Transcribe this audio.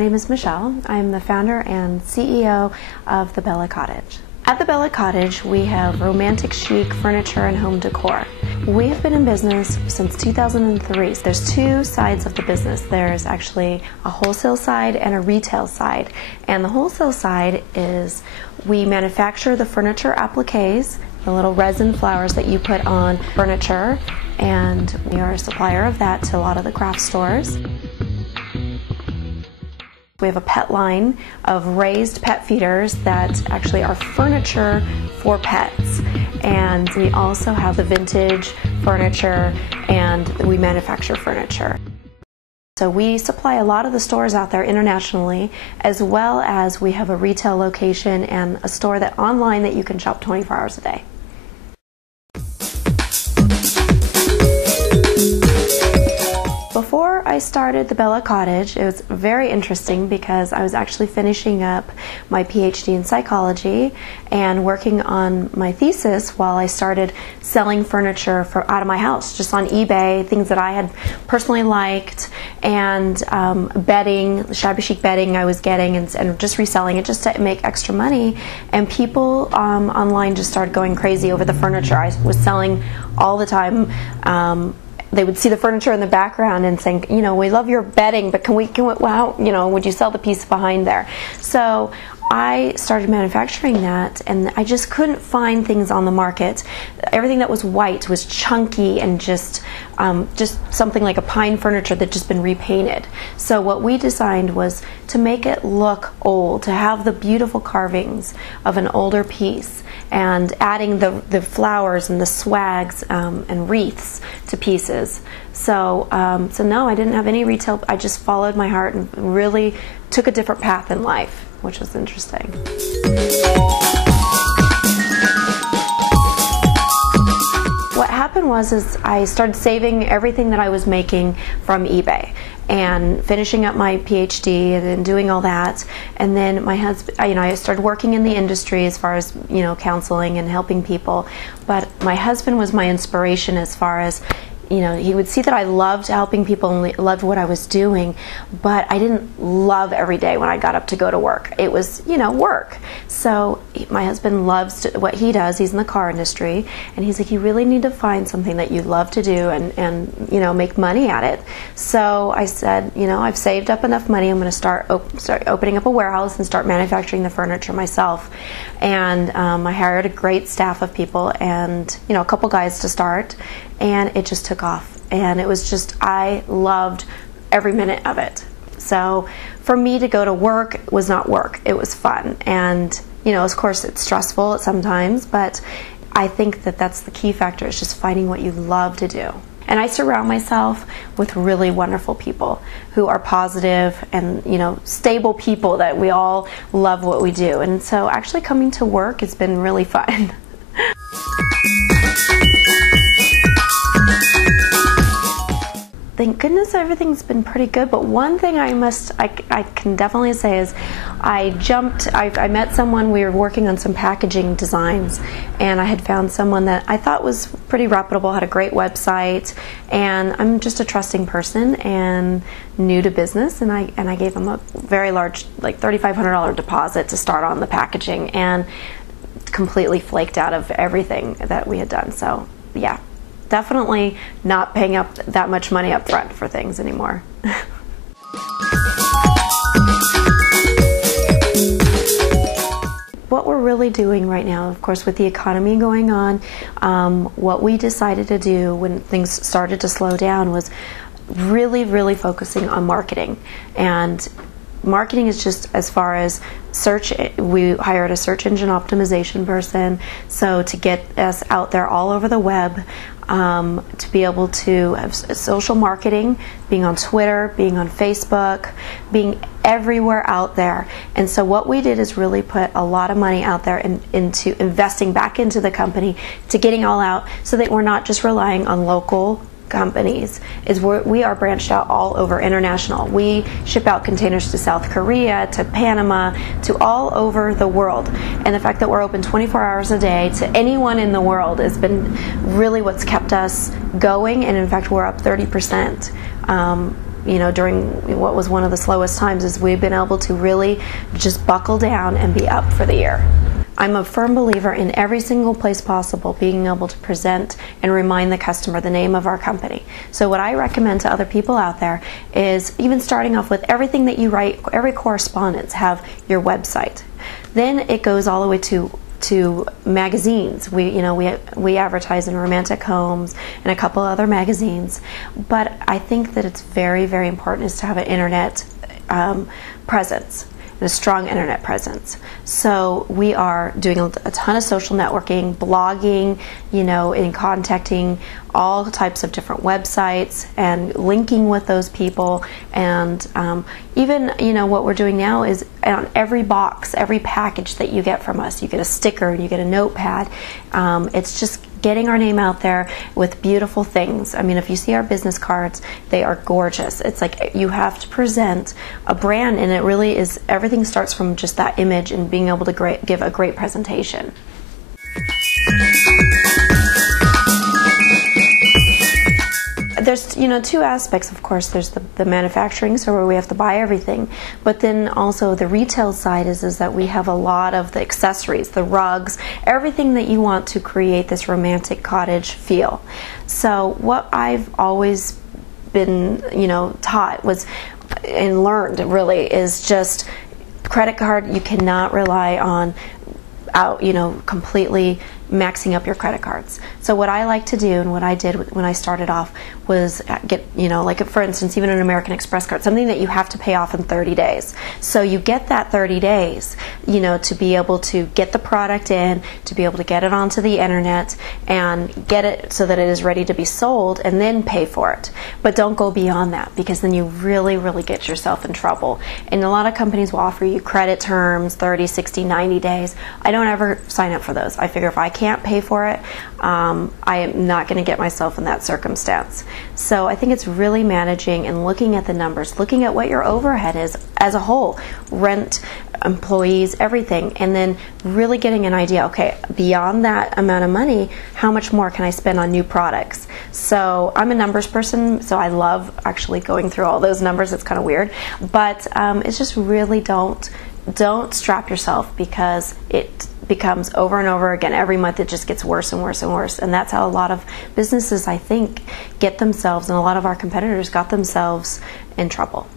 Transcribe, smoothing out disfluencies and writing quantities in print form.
name is Michelle. I'm the founder and CEO of the Bella Cottage. At the Bella Cottage, we have romantic chic furniture and home decor. We've been in business since 2003. There's two sides of the business. There's actually a wholesale side and a retail side. And the wholesale side is we manufacture the furniture appliques, the little resin flowers that you put on furniture, and we are a supplier of that to a lot of the craft stores. We have a pet line of raised pet feeders that actually are furniture for pets. And we also have the vintage furniture, and we manufacture furniture. So we supply a lot of the stores out there internationally, as well as we have a retail location and a store that online that you can shop 24 hours a day. Before I started the Bella Cottage, it was very interesting because I was actually finishing up my PhD in psychology and working on my thesis while I started selling furniture out of my house, just on eBay, things that I had personally liked, and bedding, shabby chic bedding I was getting, and just reselling it just to make extra money. And people online just started going crazy over the furniture. I was selling all the time. They would see the furniture in the background and saying, you know, we love your bedding, but can we wow, you know, would you sell the piece behind there? So I started manufacturing that, and I just couldn't find things on the market. Everything that was white was chunky and just something like a pine furniture that just been repainted. So what we designed was to make it look old, to have the beautiful carvings of an older piece, and adding the flowers and the swags and wreaths to pieces. So no, I didn't have any retail. I just followed my heart and really took a different path in life, which was interesting. What happened was I started saving everything that I was making from eBay and finishing up my PhD and then doing all that. And then my husband, I started working in the industry as far as, counseling and helping people. But my husband was my inspiration as far as, he would see that I loved helping people and loved what I was doing, but I didn't love every day when I got up to go to work. It was, work. So my husband loves what he does. He's in the car industry, and he's like, you really need to find something that you love to do and make money at it. So I said, I've saved up enough money. I'm going to start opening up a warehouse and start manufacturing the furniture myself. And I hired a great staff of people and, a couple guys to start. And it just took off, and it was just, I loved every minute of it. So for me to go to work was not work, it was fun. And of course it's stressful sometimes, but I think that that's the key factor, is just finding what you love to do. And I surround myself with really wonderful people who are positive and stable people that we all love what we do. And so actually coming to work has been really fun. Thank goodness everything's been pretty good, but one thing I can definitely say is I met someone, we were working on some packaging designs, and I had found someone that I thought was pretty reputable, had a great website, and I'm just a trusting person and new to business, and I gave him a very large, like $3,500 deposit to start on the packaging, and completely flaked out of everything that we had done. So yeah. Definitely not paying up that much money up front for things anymore. What we're really doing right now, of course, with the economy going on, what we decided to do when things started to slow down was really focusing on marketing. And marketing is just as far as search. We hired a search engine optimization person, so to get us out there all over the web, to be able to have social marketing, being on Twitter, being on Facebook, being everywhere out there. And so what we did is really put a lot of money out there into investing back into the company, to getting all out, so that we're not just relying on local companies. We are branched out all over international. We ship out containers to South Korea, to Panama, to all over the world. And the fact that we're open 24 hours a day to anyone in the world has been really what's kept us going. And in fact, we're up 30% during what was one of the slowest times, is we've been able to really just buckle down and be up for the year. I'm a firm believer in every single place possible being able to present and remind the customer the name of our company. So what I recommend to other people out there is even starting off with everything that you write, every correspondence, have your website. Then it goes all the way to magazines. We advertise in Romantic Homes and a couple other magazines, but I think that it's very, very important is to have an internet presence, and a strong internet presence. So we are doing a ton of social networking, blogging, and contacting all types of different websites and linking with those people. And even, what we're doing now is on every box, every package that you get from us, you get a sticker and you get a notepad. It's just getting our name out there with beautiful things. I mean, if you see our business cards, they are gorgeous. It's like you have to present a brand, and it really is, everything starts from just that image and being able to give a great presentation. There's two aspects, of course. There's the manufacturing, so where we have to buy everything, but then also the retail side is that we have a lot of the accessories, the rugs, everything that you want to create this romantic cottage feel. So what I've always been taught was, and learned really, is just credit card. You cannot rely on completely maxing up your credit cards. So what I like to do, and what I did when I started off, was get, like for instance, even an American Express card, something that you have to pay off in 30 days. So you get that 30 days, to be able to get the product in, to be able to get it onto the internet and get it so that it is ready to be sold, and then pay for it. But don't go beyond that, because then you really, really get yourself in trouble. And a lot of companies will offer you credit terms, 30, 60, 90 days. I don't ever sign up for those. I figure if I can't pay for it, I am not going to get myself in that circumstance. So I think it's really managing and looking at the numbers, looking at what your overhead is as a whole, rent, employees, everything, and then really getting an idea, okay, beyond that amount of money, how much more can I spend on new products? So I'm a numbers person, so I love actually going through all those numbers. It's kind of weird, but it's just really don't strap yourself, because it becomes over and over again. Every month it just gets worse and worse and worse, and that's how a lot of businesses, I think, get themselves, and a lot of our competitors got themselves in trouble.